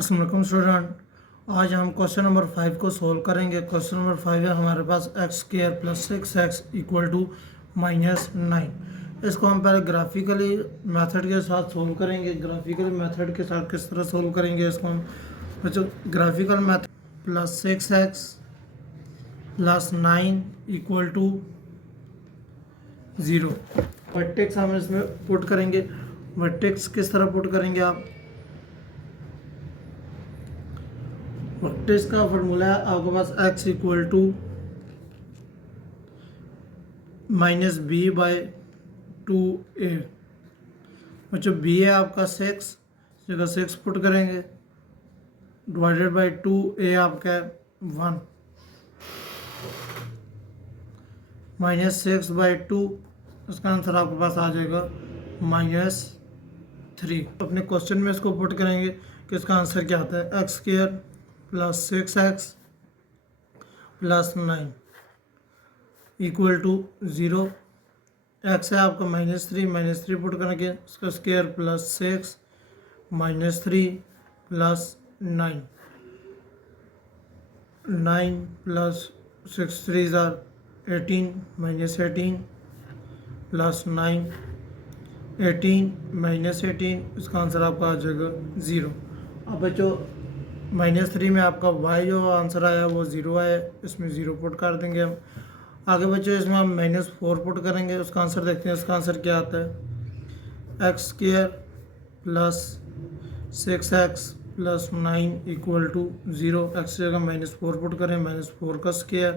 अस्सलाम वालेकुम स्टूडेंट। आज हम क्वेश्चन नंबर 5 को सोल्व करेंगे। क्वेश्चन नंबर 5 है हमारे पास x square plus 6x equal to -9। इसको हम पहले ग्राफिकली मेथड के साथ सोल्व करेंगे। ग्राफिकल मेथड के साथ किस तरह सोल्व करेंगे इसको हम बच्चों, graphical method plus 6x plus 9 equal to 0। Vertex हम इसमें पुट करेंगे। वर्टेक्स किस तरह पुट करेंगे आप, वर्टेक्स का फॉर्मूला है आपके पास x इक्वल टू -b/2a। बच्चों b है आपका 6, जगह 6 पुट करेंगे, डिवाइडेड बाई 2, a आपका है 1, -6/2, इसका आंसर आपके पास आ जाएगा -3। अपने क्वेश्चन में इसको पुट करेंगे कि इसका आंसर क्या आता है। X square plus 6x plus 9 equal to 0। X है आपका -3 पुट करेंगे, इसका स्क्वायर प्लस 6 -3 प्लस 9 प्लस 6 3 ज़ार 18 -18 प्लस 9 18 -18, इसका आंसर आपका आ जाएगा 0। अब बच्चों -3 में आपका y जो आंसर आया वो 0 आया, इसमें 0 पुट कर देंगे हम। आगे बच्चों इसमें हम -4 पुट करेंगे, उसका आंसर देखते हैं उसका आंसर क्या आता है। X square plus 6x plus 9 equal to 0। X की जगह -4 पुट करें, -4 का स्क्वायर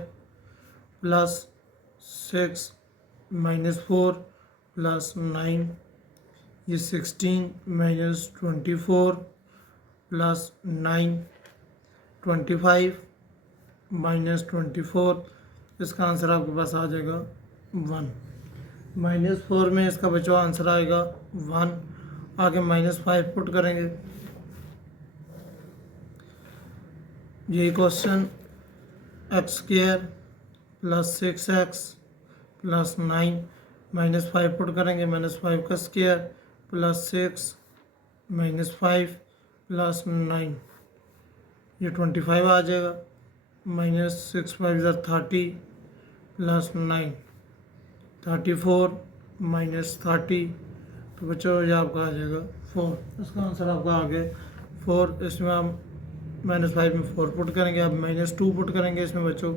प्लस 6 -4 प्लस 9, ये 16 -24 प्लस 9 25 -24, इसका आंसर आपके पास आ जाएगा 1। -4 में इसका बचा आंसर आएगा 1। आगे -5 पुट करेंगे। यही question x square plus 6x plus 9 -5 put करेंगे, -5 का स्क्वायर प्लस 6 -5 प्लस 9, ये 25 आ जाएगा, -6 5 30 प्लस 9 34 -30, तो बच्चों ये आपका आ जाएगा 4। इसका आंसर आपका आ गया 4। इसमें हम -5 में 4 पुट करेंगे, अब -2 पुट करेंगे इसमें बच्चों।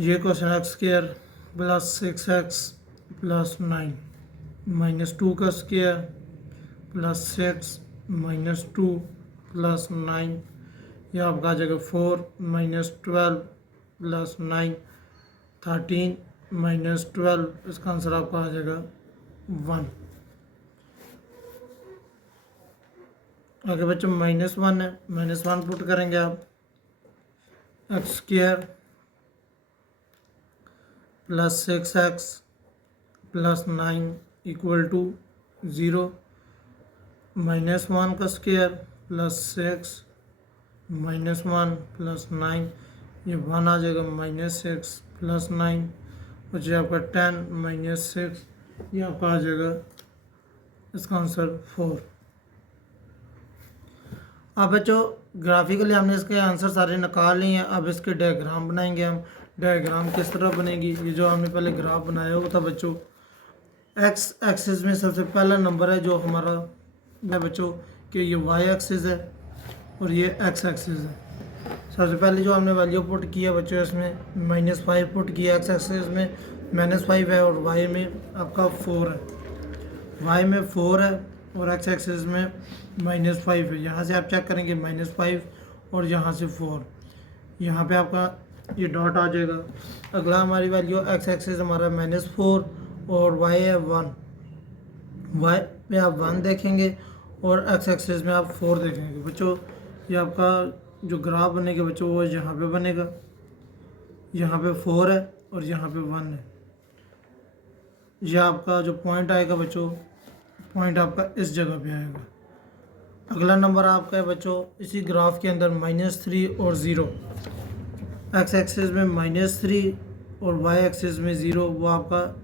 ये question x square plus 6x plus 9 -2 का स्क्वायर प्लस 6 -2 प्लस 9, यह आपका आ जाएगा 4 -12 प्लस 9 13 -12, इसका आंसर आपका आ जाएगा 1। आगे बच्चों -1 है, -1 पुट करेंगे आप। X square plus 6x plus 9 equal to 0। -1 का स्क्वायर प्लस 6 -1 प्लस 9, ये 1 आ जाएगा, -6 प्लस 9 बच्चे आपका 10 -6, ये आपका आ जाएगा इसका आंसर 4। अब बच्चों ग्राफिकली हमने इसके आंसर सारे निकाल लिए हैं। अब इसके डायग्राम बनाएंगे हम। डायग्राम किस तरह बनेगी, ये जो हमने पहले ग्राफ बनाया हुआ था बच्चों, एक्स एक्सिस में सबसे पहला नंबर है जो हमारा है बच्चों कि ये वाई एक्सिस है और ये एक्स एक्सिस है। सबसे पहले जो हमने वैल्यू पुट किया बच्चों, इसमें -5 पुट किया, एक्स एक्सिस में -5 है और वाई में आपका 4 है। वाई में 4 है और एक्स एक्सिस में -5 है। यहाँ से आप चेक करेंगे -5 और यहाँ से 4, यहाँ पे आपका ये डॉट आ जाएगा। अगला हमारी वैल्यू एक्स एक्सिस हमारा -4 और वाई है 1। वाई में आप 1 देखेंगे और एक्स एक्सिस में आप 4 देखेंगे बच्चों। ये आपका जो ग्राफ बनेगा बच्चों वो यहाँ पे बनेगा, यहाँ पे 4 है और यहाँ पे 1 है। यह आपका जो पॉइंट आएगा बच्चों, पॉइंट आपका इस जगह पे आएगा। अगला नंबर आपका है बच्चों इसी ग्राफ के अंदर -3 और 0। एक्स एक्सिस में -3 और वाई एक्सिस में 0, वो आपका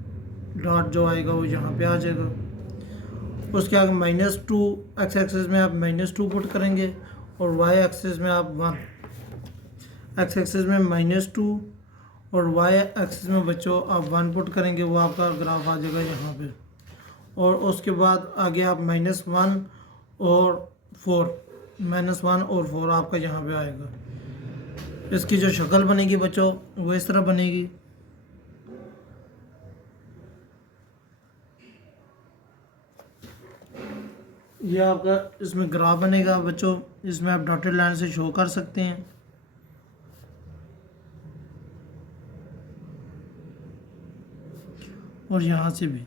डॉट जो आएगा वो यहाँ पे आ जाएगा। उसके आगे -2 एक्स एक्सिस में आप -2 पुट करेंगे और वाई एक्सिस में आप 1, एक्स एक्सिस में -2 और वाई एक्सिस में बच्चों आप 1 पुट करेंगे, वो आपका ग्राफ आ जाएगा यहाँ पे। और उसके बाद आगे आप -1 और 4, -1 और 4 आपका यहाँ पे आएगा। इसकी जो शक्ल बनेगी बच्चों वो इस तरह बनेगी। ये आपका इसमें ग्राफ बनेगा बच्चों, इसमें आप डॉटेड लाइन से शो कर सकते हैं। और यहाँ से भी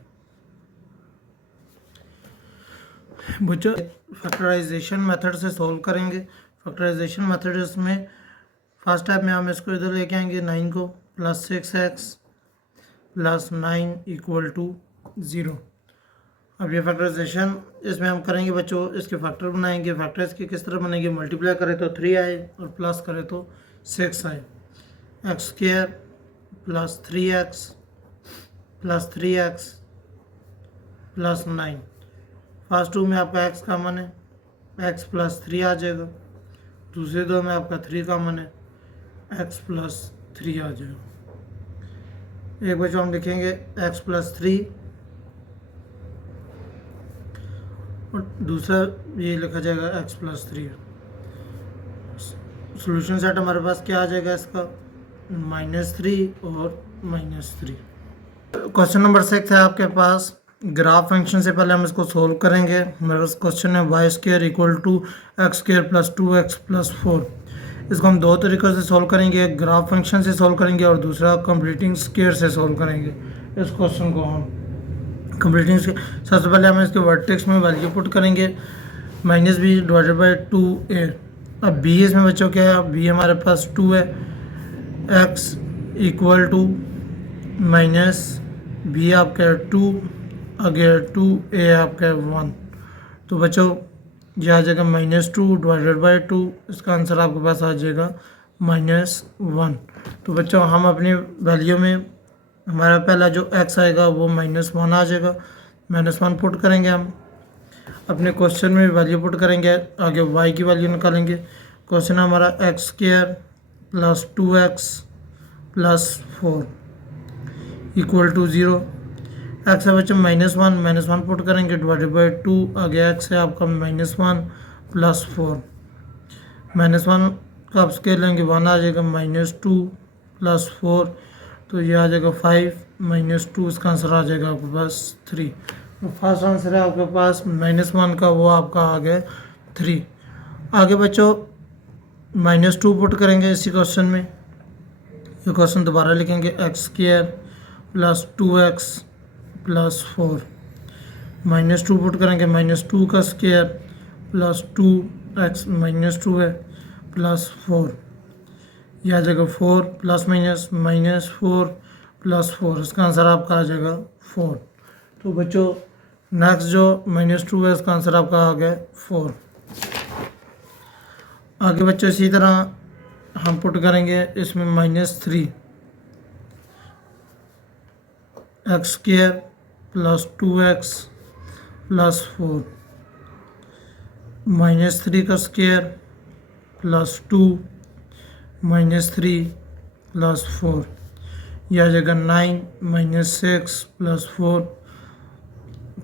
बच्चों फैक्टराइजेशन मेथड से सॉल्व करेंगे। फैक्टराइजेशन मेथड इसमें फर्स्ट टाइप में हम इसको इधर लेके आएंगे 9 को, +6x + 9 = 0। अब ये फैक्टराइजेशन इसमें हम करेंगे बच्चों, इसके फैक्टर बनाएंगे। फैक्टर इसके किस तरह बनेंगे, मल्टीप्लाई करें तो 3 आए और प्लस करें तो 6 आए। x² + 3x + 3x + 9। फर्स्ट 2 में आपका x कॉमन है, x + 3 आ जाएगा। दूसरे 2 में आपका 3 कॉमन है, x + 3 आ जाएगा। एक बच्चों हम लिखेंगे x + 3 और दूसरा ये लिखा जाएगा x + 3। सॉल्यूशन सेट हमारे पास क्या आ जाएगा इसका, -3 और -3। क्वेश्चन नंबर 6 है आपके पास ग्राफ फंक्शन से। पहले हम इसको सोल्व करेंगे। मेरे पास क्वेश्चन है y² = x² + 2x + 4। इसको हम दो तरीक़ों से सोल्व करेंगे, एक ग्राफ फंक्शन से सोल्व करेंगे और दूसरा कंप्लीटिंग स्क्वायर से सोल्व करेंगे। इस क्वेश्चन को हम कंप्लीटिंग से सबसे पहले हम इसके वर्टेक्स में वैल्यू पुट करेंगे, -b/2a। अब b इसमें बच्चों क्या है, b हमारे पास 2 है, x = -b आपका 2, आगे 2a आपका 1। तो बच्चों ये आ जाएगा -2/2, इसका आंसर आपके पास आ जाएगा -1। तो बच्चों हम अपनी वैल्यू में हमारा पहला जो x आएगा वो -1 आ जाएगा, -1 पुट करेंगे। हम अपने क्वेश्चन में वैल्यू पुट करेंगे, आगे y की वैल्यू निकालेंगे। क्वेश्चन हमारा x² + 2x + 4 = 0। x है बच्चों -1 पुट करेंगे, /2, आगे x है आपका -1 + 4। -1 का आप स्केल लेंगे 1 आ जाएगा, -2 + 4 तो ये आ जाएगा 5, -2 इसका आंसर आ जाएगा आपके पास 3। तो फर्स्ट आंसर है आपके पास -1 का, वो आपका आ गया 3। आगे बच्चों -2 पुट करेंगे इसी क्वेश्चन में। ये क्वेश्चन दोबारा लिखेंगे, x² + 2x + 4। -2 पुट करेंगे, -2 का स्क्वायर + 2x -2 है + 4। यह आ जाएगा 4 ± -4 + 4, इसका आंसर आपका आ जाएगा 4। तो बच्चों नेक्स्ट जो -2 है इसका आंसर आपका आ गया 4। आगे बच्चों इसी तरह हम पुट करेंगे इसमें -3 x² + 2x + 4, -3 का स्क्वायर + 2 -3 + 4। यह आ जाएगा 9 - 6 + 4,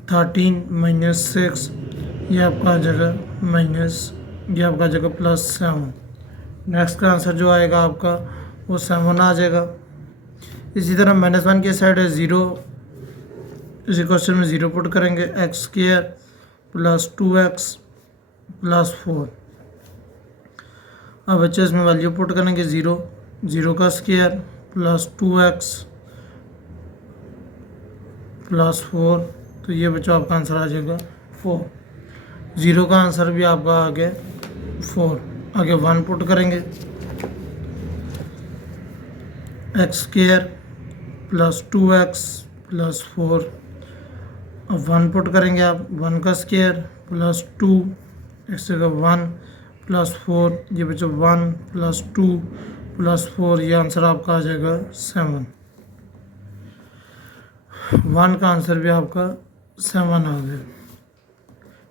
13 - 6, यह आपका आ जाएगा यह आपका आ जाएगा +7। नेक्स्ट का आंसर जो आएगा आपका वो 7 आ जाएगा। इसी तरह -1 की साइड है 0, इसी क्वेश्चन में 0 पुट करेंगे, x² + 2x + 4। अब बच्चे इसमें वैल्यू पुट करेंगे 0 का स्क्वायर + 2x + 4। तो ये बच्चों आपका आंसर आ जाएगा 4। 0 का आंसर भी आपका आ गया 4। आगे 1 पुट करेंगे, x² + 2x + 4। अब 1 पुट करेंगे आप, 1 का स्क्वायर + 2 x जगह 1 + 4, ये बच्चों 1 + 2 + 4, ये आंसर आपका आ जाएगा 7। 1 का आंसर भी आपका 7 आ गया।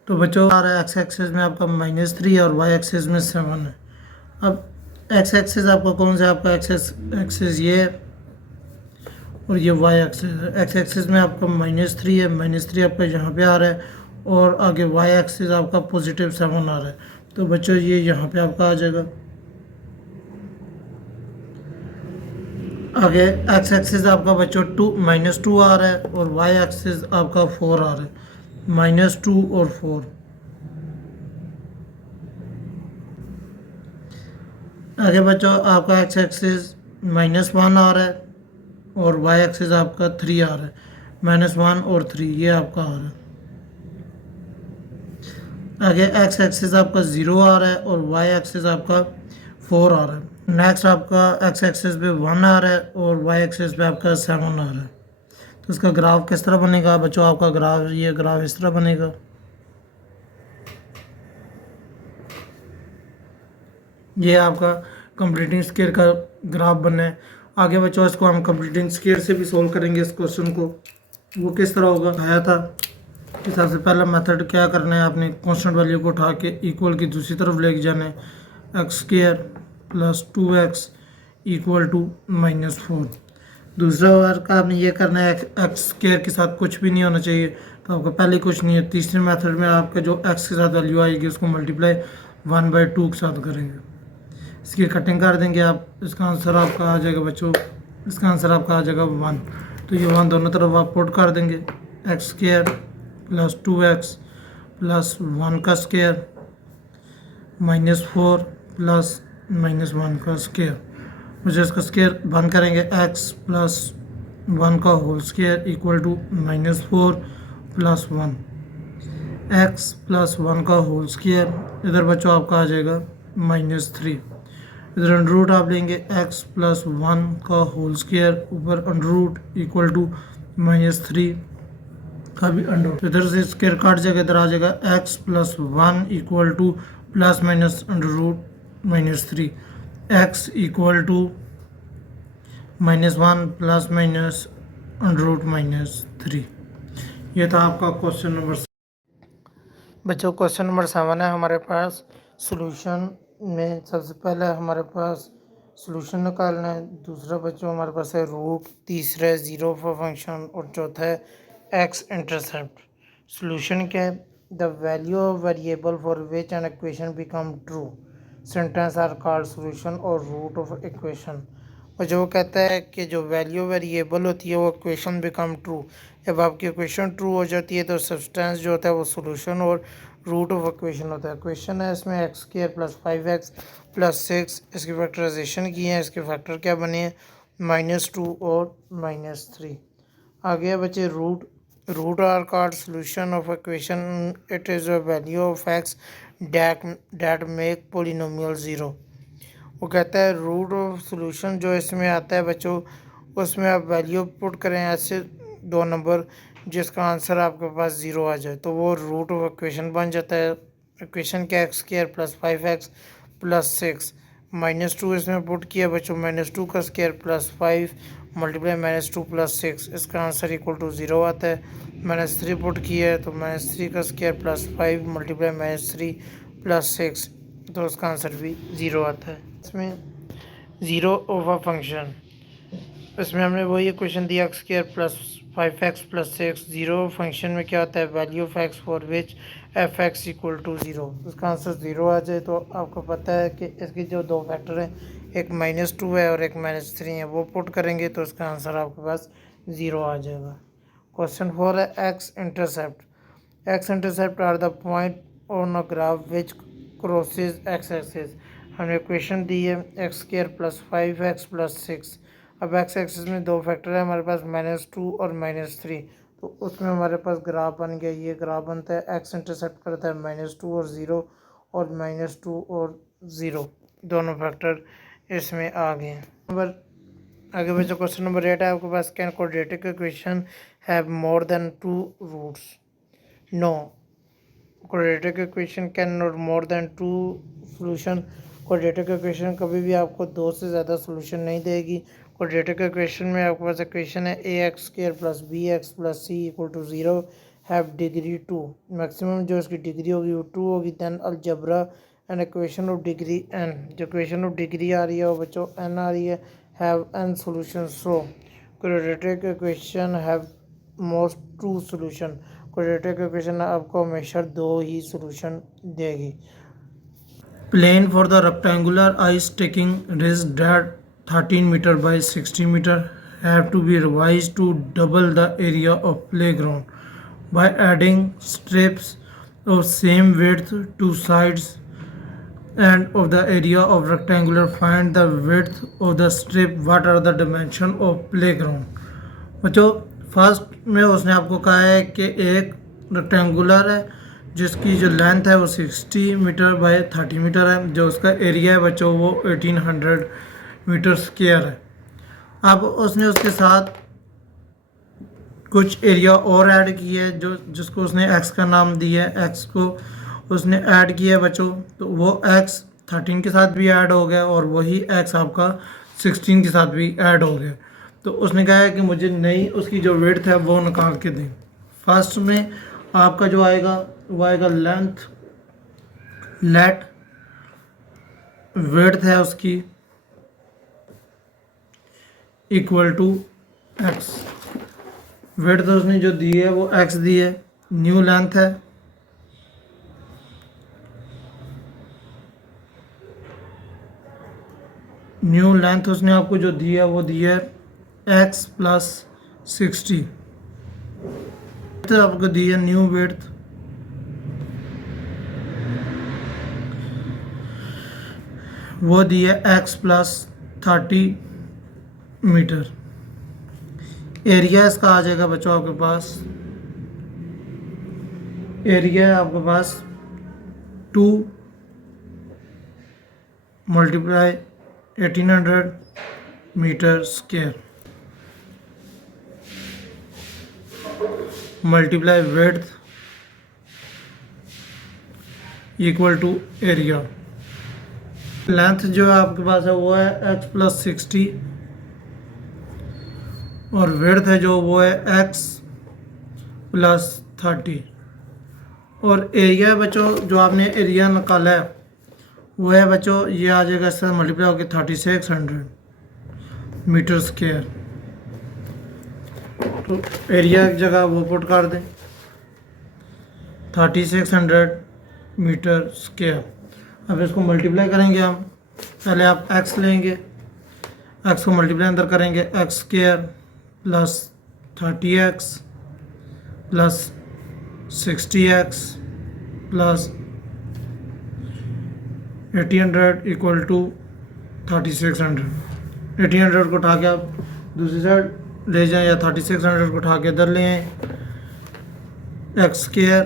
तो बच्चों आ रहा है एक्स एक्सिस में आपका -3 है और वाई एक्सिस में 7 है। अब एक्स एक्सिस आपका कौन सा, आपका एक्सिस ये है और ये वाई एक्सिस है। एक्स एक्सिस में आपका -3 है, -3 आपका यहाँ पे आ रहा है और आगे वाई एक्सिस आपका +7 आ रहा है। तो बच्चों ये यहाँ पे आपका आ जाएगा। आगे एक्स एक्सिस आपका बच्चों -2 आ रहा है और वाई एक्सिस आपका 4 आ रहा है, -2 और 4। आगे बच्चों आपका एक्स एक्सिस -1 आ रहा है और वाई एक्सिस आपका 3 आ रहा है, -1 और 3 ये आपका आ रहा है। आगे एक्स एक्सिस आपका 0 आ रहा है और वाई एक्सिस आपका 4 आ रहा है। नेक्स्ट आपका एक्स एक्सिस पे 1 आ रहा है और वाई एक्सिस पे आपका 7 आ रहा है। तो इसका ग्राफ किस तरह बनेगा बच्चों, आपका ग्राफ ये ग्राफ इस तरह बनेगा। ये आपका कंप्लीटिंग स्क्वायर का ग्राफ बना है। आगे बच्चों इसको हम कंप्लीटिंग स्क्वायर से भी सोल्व करेंगे इस क्वेश्चन को। वो किस तरह होगा आया था कि सबसे पहला मेथड क्या करना है, आपने कांस्टेंट वैल्यू को उठा के इक्वल की दूसरी तरफ लेके जाना है। x² + 2x = -4। दूसरा वर्क आपने ये करना है x² के साथ कुछ भी नहीं होना चाहिए, तो आपका पहले कुछ नहीं है। तीसरे मेथड में आपका जो x के साथ वैल्यू आएगी उसको मल्टीप्लाई 1/2 के साथ करेंगे, इसकी कटिंग कर देंगे आप। इसका आंसर आपका आ जाएगा बच्चों, इसका आंसर आपका आ जाएगा 1। तो ये 1 दोनों तरफ आप पुट कर देंगे। x² + 2x + 1 का स्क्वायर -4 + -1 का स्क्वायर। मुझे इसका स्क्वायर बंद करेंगे। x + 1 का होल स्क्वायर = -4 + 1। x + 1 का होल स्क्वायर इधर बच्चों आपका आ जाएगा -3। इधर अंडर रूट आप लेंगे x + 1 का होल स्क्वायर ऊपर अंडर रूट =-3 का भी अंडर रूट। इधर से स्क्वायर काट जाएगा, इधर आ जाएगा x + 1 = ±under root -3। x = -1 ± under root -3। ये था आपका क्वेश्चन नंबर। बच्चों क्वेश्चन नंबर 7 है हमारे पास। सॉल्यूशन में सबसे पहले हमारे पास सॉल्यूशन निकालना है। दूसरा बच्चों हमारे पास है रूट, तीसरा है 0 फॉर फंक्शन और चौथा है एक्स इंटरसेप्ट। सॉल्यूशन क्या है, the value of variable for which an equation become true sentence are called solution और रूट ऑफ इक्वेशन। और जो कहता है कि जो वैल्यू वेरिएबल होती है वो इक्वेशन बिकम ट्रू, जब आपकी इक्वेशन ट्रू हो जाती है तो सब्सटेंस जो होता है वो सॉल्यूशन और रूट ऑफ इक्वेशन होता है। क्वेश्चन है इसमें x² + 5x + 6 इसकी फैक्टराइजेशन की है। इसके फैक्टर क्या बने हैं, -2 और -3। आगे है बच्चे root are called solution of equation, it is a value of x that make polynomial 0। वो कहता है रूट ऑफ सॉल्यूशन जो इसमें आता है बच्चों, उसमें आप वैल्यू पुट करें ऐसे 2 नंबर जिसका आंसर आपके पास 0 आ जाए, तो वो रूट ऑफ इक्वेशन बन जाता है। इक्वेशन क्या x² + 5x + 6 -2 इसमें पुट किया बच्चों, -2 का स्क्वायर + 5 मल्टीप्लाई -2 + 6 इसका आंसर = 0 आता है। -3 पुट किया है तो -3 का स्क्वायर + 5 मल्टीप्लाई -3 + 6 तो उसका आंसर भी 0 आता है। इसमें 0 ऑफ अ फंक्शन, इसमें हमने वही क्वेश्चन दिया x² + 5x + 6। 0 फंक्शन में क्या होता है, value of x for which f(x) = 0। इसका आंसर 0 आ जाए तो आपको पता है कि इसके जो 2 फैक्टर हैं, एक -2 है और एक -3 है, वो पुट करेंगे तो इसका आंसर आपके पास 0 आ जाएगा। क्वेश्चन 4 है x intercept. X intercept are the point on a graph which crosses x axis. हमने क्वेश्चन दी है x² + 5x + 6। अब एक्स एक्सिस में 2 फैक्टर है हमारे पास, -2 और -3, तो उसमें हमारे पास ग्राफ बन गया। ये ग्राफ बनता है, एक्स इंटरसेप्ट करता है -2 और 0 और -2 और 0 दोनों फैक्टर इसमें आ गए हैं। नंबर आगे बच्चों क्वेश्चन नंबर 8 है आपके पास, can quadratic equation have more than 2 roots. No, quadratic equation can not more than 2 solution. Quadratic equation कभी भी आपको 2 से ज़्यादा सॉल्यूशन नहीं देगी। क्वाड्रेटिक इक्वेशन में आपके पास इक्वेशन है ax² + bx + c = 0, have degree 2, maximum जो इसकी डिग्री होगी वो 2 होगी। Then algebra and equation of degree n, जो इक्वेशन ऑफ डिग्री आ रही है वो बच्चों n आ रही है। Have n solution, so quadratic equation have most 2 solution. Quadratic equation आपको हमेशा 2 ही सोल्यूशन देगी। Plan for the rectangular ice taking risk that 13 meter by 60 meter have to be revised to double the area of playground by adding strips of same width to sides and of the area of rectangular. Find the width of the strip. What are the dimension of playground? बच्चों first में उसने आपको कहा है कि एक rectangular है जिसकी जो लेंथ है वो 60 मीटर बाय 30 मीटर है, जो उसका एरिया है बच्चों वो 1800 मीटर स्क्वायर है। अब उसने उसके साथ कुछ एरिया और ऐड किया है जो जिसको उसने एक्स का नाम दिया है। एक्स को उसने ऐड किया है बच्चों, तो वो एक्स 13 के साथ भी ऐड हो गया और वही एक्स आपका 16 के साथ भी ऐड हो गया। तो उसने कहा है कि मुझे नई उसकी जो विड्थ है वो निकाल के दें। फर्स्ट में आपका जो आएगा वो आएगा लेंथ, लेट विड्थ है उसकी इक्वल टू एक्स। विड्थ उसने जो दी है वो एक्स दी है। न्यू लेंथ है न्यू लेंथ उसने आपको जो दी है वो दी है एक्स प्लस 60। आपको दी है न्यू विड्थ वो दी है एक्स प्लस 30 मीटर। एरिया इसका आ जाएगा बच्चों आपके पास, एरिया है आपके पास 2 multiply 1800 metre square multiply width equal to area. Length जो है आपके पास है वो है एक्स प्लस 60 और विड्थ है जो वो है एक्स प्लस 30 और एरिया है बच्चों जो आपने एरिया निकाला है वो है बच्चों ये आ जाएगा इससे मल्टीप्लाई होकर 3600 मीटर स्क्वायर। तो एरिया की जगह वो पुट कर दें 3600 मीटर स्क्वायर। अब इसको मल्टीप्लाई करेंगे हम, पहले आप x लेंगे, x को मल्टीप्लाई अंदर करेंगे x square plus 30x plus 60x plus 1800 equal to 3600। 1800 को उठा के आप दूसरी साइड ले जाएं या 3600 को उठा के इधर ले आएँ। एक्स स्क्वायर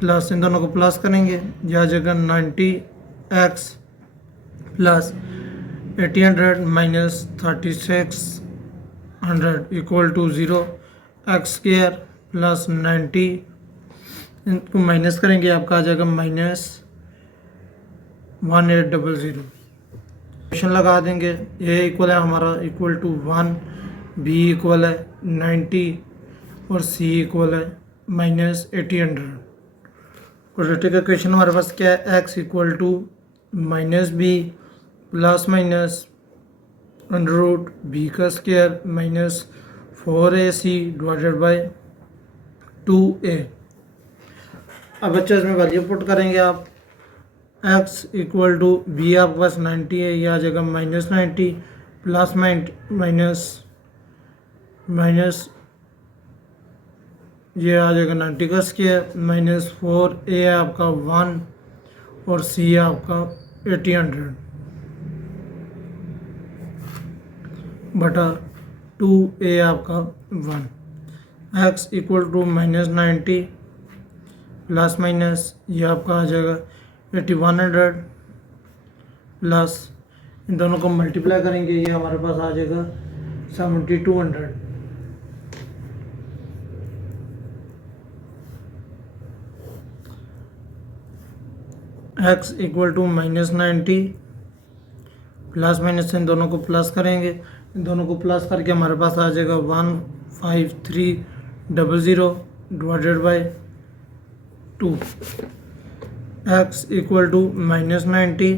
प्लस इन दोनों को प्लस करेंगे, यह जगह 90x plus 1800 minus 3600 equal to 0। X square plus 90 इनको माइनस करेंगे आपका आ जाएगा माइनस 1800। क्वेश्चन लगा देंगे, ए इक्वल है हमारा इक्वल टू 1, बी इक्वल है 90 और सी इक्वल है माइनस 1800। क्वाड्रेटिक इक्वेशन हमारे पास क्या है, x equal to minus b plus minus under root b का square minus 4ac divided by 2a। अब बच्चे इसमें वैल्यू पुट करेंगे आप, एक्स इक्वल टू बी आपके पास 90 है, यह आ जाएगा माइनस 90 प्लस माइनस ये आ जाएगा 90 का स्क्वायर माइनस 4a है आपका 1 और c है आपका 1800 बटा 2a आपका 1। x equal to minus 90 plus minus ये आपका आ जाएगा 8100 प्लस इन दोनों को मल्टीप्लाई करेंगे ये हमारे पास आ जाएगा 7200। x equal to minus 90 plus minus इन दोनों को प्लस करेंगे, इन दोनों को प्लस करके हमारे पास आ जाएगा 15300 divided by 2। x equal to -90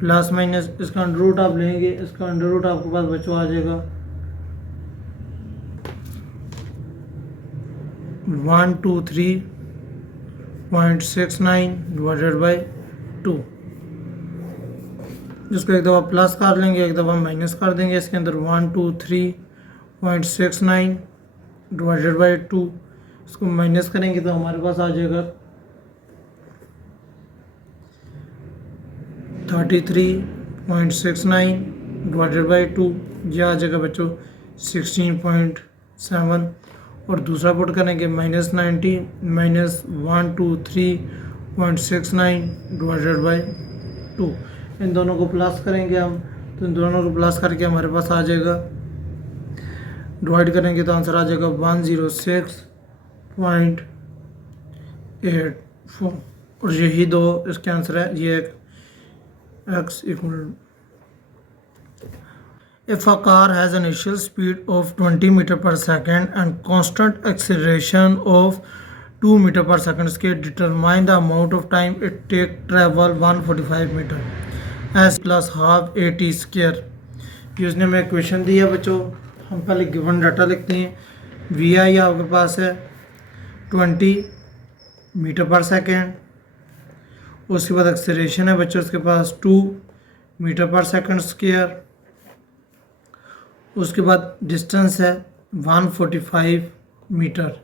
plus minus इसका अंडर रूट आप लेंगे, इसका अंडर रूट आपके पास बच्चों आ जाएगा 123.69 डिवाइडेड बाय 2। जिसको एक दफ़ा प्लस कर लेंगे, एक दफ़ा माइनस कर देंगे। इसके अंदर 123.69 डिवाइडेड बाय 2, इसको माइनस करेंगे तो हमारे पास आ जाएगा 33.69 डिवाइडेड बाय 2, यह आ जाएगा बच्चों 16.7। और दूसरा पुट करेंगे -90 माइनस 123.69 डिवाइडेड बाय 2। इन दोनों को प्लस करेंगे हम, तो इन दोनों को प्लस करके हमारे पास आ जाएगा, डिवाइड करेंगे तो आंसर आ जाएगा 106.84। और यही दो इसके आंसर है। ये x equal, if a car has an initial speed of 20 meter per second and constant acceleration of 2 meter per second square, determine the amount of time it take travel 145 meter s plus half at square। उसने हमें question दिया बच्चों, हम पहले given data लिखते हैं। We आई आपके पास है 20 मीटर पर सेकेंड, उसके बाद एक्सेलरेशन है बच्चों उसके पास 2 मीटर पर सेकेंड स्क्वायर, उसके बाद डिस्टेंस है 145 मीटर।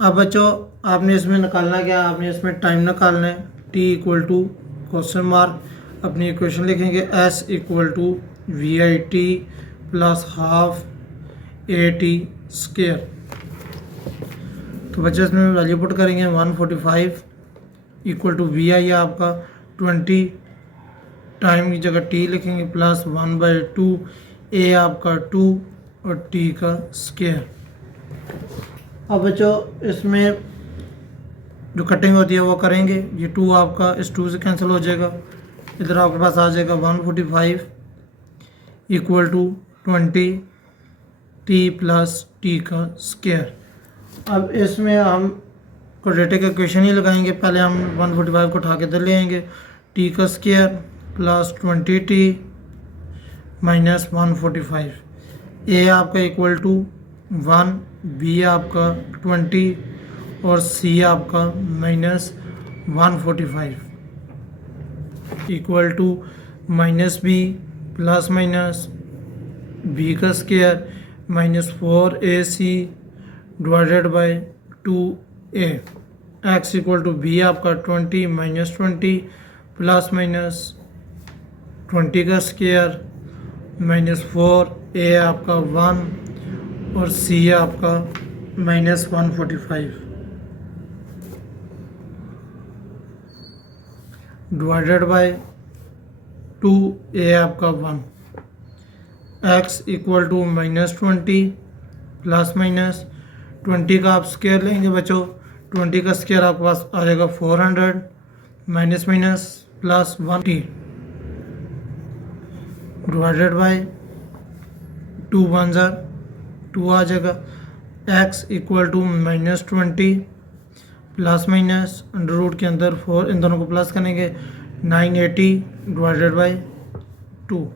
अब बच्चों आपने इसमें निकालना क्या, आपने इसमें टाइम निकालना है। t equal to question mark, अपनी इक्वेशन लिखेंगे s equal to V I T plus half A T square. तो बच्चे इसमें वैल्यू पुट करेंगे 145 इक्वल टू वी आई आपका 20, टाइम की जगह t लिखेंगे प्लस 1/2, ए आपका 2 और t का स्क्वायर। अब बच्चों इसमें जो कटिंग होती है वो करेंगे। ये 2 आपका इस 2 से कैंसिल हो जाएगा, इधर आपके पास आ जाएगा 145 equal to 20 t plus t का स्क्वायर। अब इसमें हम क्वाड्रेटिक इक्वेशन ही लगाएंगे। पहले हम 145 को उठा के इधर ले आएंगे, t का स्क्वायर प्लस 20t माइनस 145, ए आपका इक्वल टू 1, बी आपका 20 और सी आपका minus 145 equal to minus b plus minus b का square minus 4ac divided by 2a। X equal to b आपका 20 माइनस 20 प्लस माइनस 20 का स्क्वायर माइनस 4a आपका 1 और c आपका माइनस 145 डिवाइडेड बाय 2a आपका 1। x equal to -20 plus minus 20 का आप square लेंगे बच्चों, 20 का स्क्वायर आपके पास आ जाएगा 400 minus minus plus 1t divided by 2 1 2 आ जाएगा। x equal to -20 plus minus under root के अंदर 4, इन दोनों को प्लस करेंगे 980 डिवाइडेड बाय 2।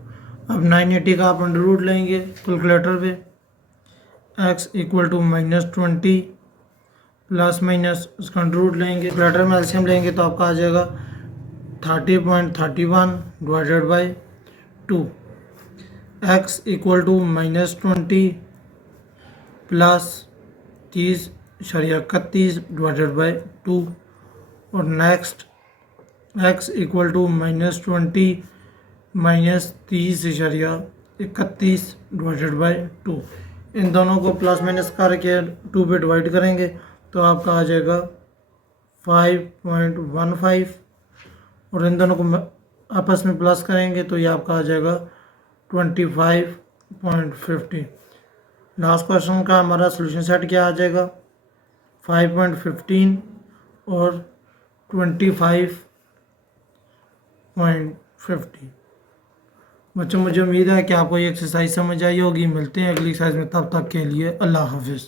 अब 980 का आप अंडर रूट लेंगे कैलकुलेटर पे, x equal to -20 plus minus उसका अंडर रूट लेंगे, कैलकुलेटर में एलसीएम लेंगे तो आपका आ जाएगा 30.31 divided by 2। x equal to -20 plus 30.31 divided by 2। और next x equal to -20 minus 30.31 divided by 2। इन दोनों को प्लस माइनस करके 2 पे डिवाइड करेंगे तो आपका आ जाएगा 5.15 और इन दोनों को आपस में प्लस करेंगे तो ये आपका आ जाएगा 25.50। लास्ट क्वेश्चन का हमारा सोल्यूशन सेट क्या आ जाएगा 5.15 और 25.50। बच्चों मुझे उम्मीद है कि आपको ये एक्सरसाइज समझ आई होगी। मिलते हैं अगली एक्सरसाइज में, तब तक के लिए अल्लाह हाफिज़।